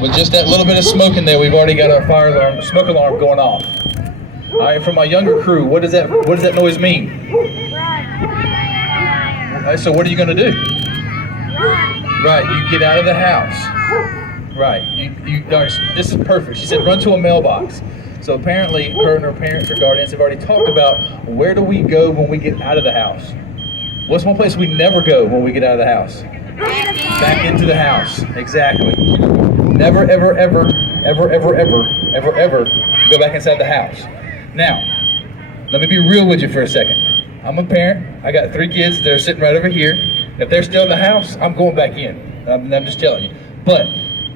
With just that little bit of smoke in there, we've already got our fire alarm, smoke alarm going off. All right, for my younger crew, what does that noise mean? All right, so what are you going to do? Right, you get out of the house. Right, this is perfect. She said run to a mailbox. So apparently her and her parents or guardians have already talked about where do we go when we get out of the house. What's one place we never go when we get out of the house? Back into the house, exactly. Never, ever, ever, ever, ever, ever, ever, ever go back inside the house. Now, let me be real with you for a second. I'm a parent. I got 3 kids that are sitting right over here. If they're still in the house, I'm going back in. I'm just telling you. But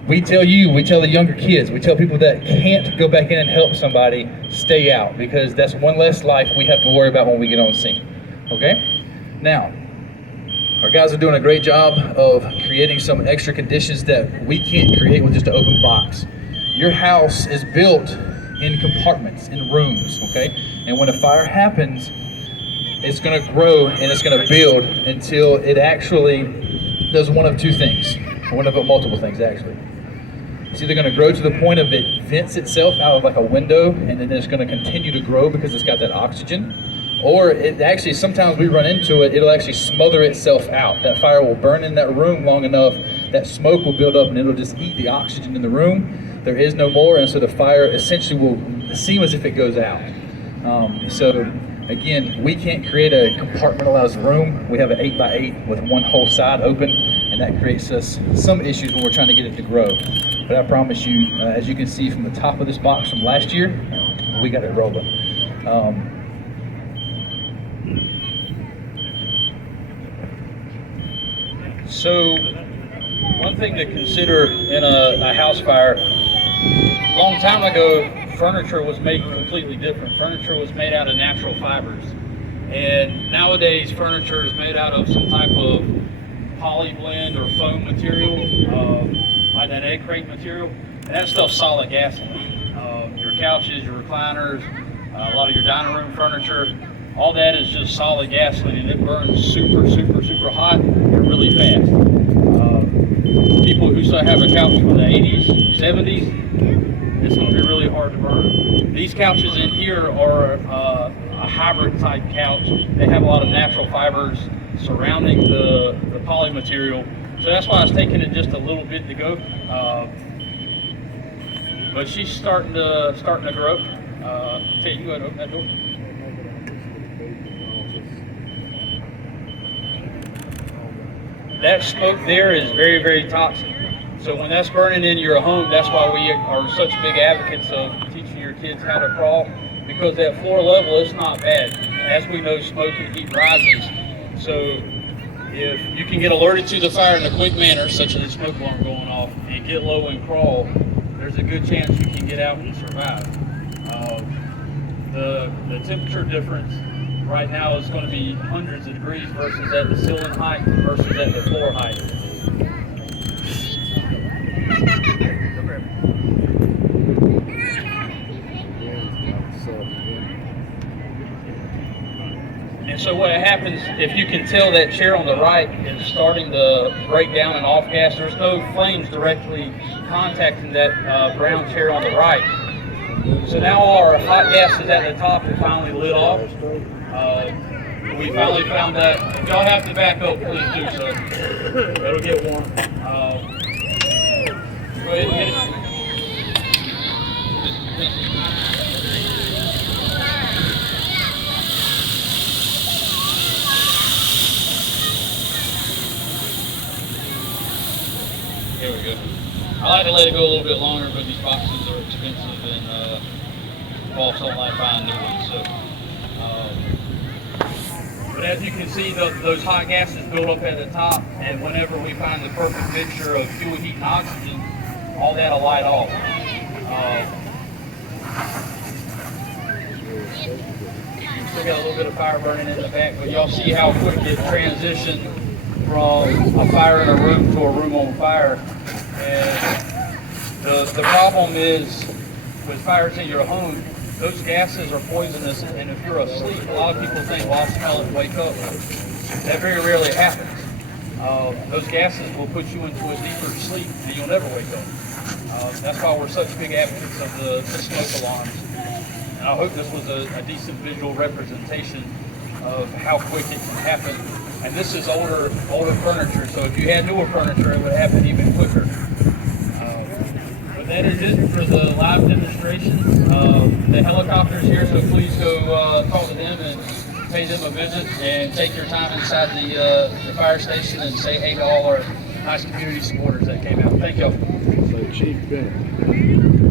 we tell the younger kids, we tell people that can't go back in and help somebody, stay out, because that's one less life we have to worry about when we get on scene. Okay? Now, our guys are doing a great job of creating some extra conditions that we can't create with just an open box. Your house is built in compartments, in rooms, okay? And when a fire happens, it's gonna grow and it's gonna build until it actually does one of 2 things, or one of multiple things actually. It's either gonna grow to the point of it vents itself out of like a window and then it's gonna continue to grow because it's got that oxygen. Or it actually, sometimes we run into it, it'll actually smother itself out. That fire will burn in that room long enough, that smoke will build up and it'll just eat the oxygen in the room. There is no more, and so the fire essentially will seem as if it goes out. So again, we can't create a compartmentalized room. We have an 8x8 with one whole side open, and that creates us some issues when we're trying to get it to grow. But I promise you, as you can see from the top of this box from last year, we got it rolling. So one thing to consider in a house fire, a long time ago, furniture was made completely different. Furniture was made out of natural fibers. And nowadays, furniture is made out of some type of poly blend or foam material, like that egg crate material. And that stuff's solid gasoline. Your couches, your recliners, a lot of your dining room furniture, all that is just solid gasoline, and it burns super, super, super hot and really fast. People who still have a couch from the 80s, 70s, it's going to be really hard to burn. These couches in here are a hybrid type couch. They have a lot of natural fibers surrounding the poly material, so that's why it's taking it just a little bit to go. But she's starting to grow. Ted, you go ahead and open that door. That smoke there is very, very toxic. So when that's burning in your home, that's why we are such big advocates of teaching your kids how to crawl, because at floor level, it's not bad. As we know, smoke and heat rises. So if you can get alerted to the fire in a quick manner, such as a smoke alarm going off, and get low and crawl, there's a good chance you can get out and survive. The temperature difference right now is going to be hundreds of degrees versus at the ceiling height versus at the floor height. And so what happens, if you can tell that chair on the right is starting to break down and off gas, there's no flames directly contacting that brown chair on the right. So now all our hot gases at the top are finally lit off. We finally found that. If y'all have to back up, please do so. It'll get warm. Go ahead and hit it. There we go. I like to let it go a little bit longer, but these boxes are expensive and cost don't like buying new ones. So, but as you can see, those hot gases build up at the top, and whenever we find the perfect mixture of fuel, heat, and oxygen, all that'll light off. You still got a little bit of fire burning in the back, but y'all see how quick it transitioned from a fire in a room to a room on fire. And the problem is with fires in your home, those gases are poisonous, and if you're asleep, a lot of people think, well, I'll smell it and wake up. That very rarely happens. Those gases will put you into a deeper sleep, and you'll never wake up. That's why we're such big advocates of the smoke alarms. And I hope this was a decent visual representation of how quick it can happen. And this is older furniture, so if you had newer furniture, it would happen even quicker. But that is it for the live demonstration. The helicopter's here, so please go talk to them and pay them a visit, and take your time inside the fire station and say hey to all our nice community supporters that came out. Thank y'all. So Chief Ben.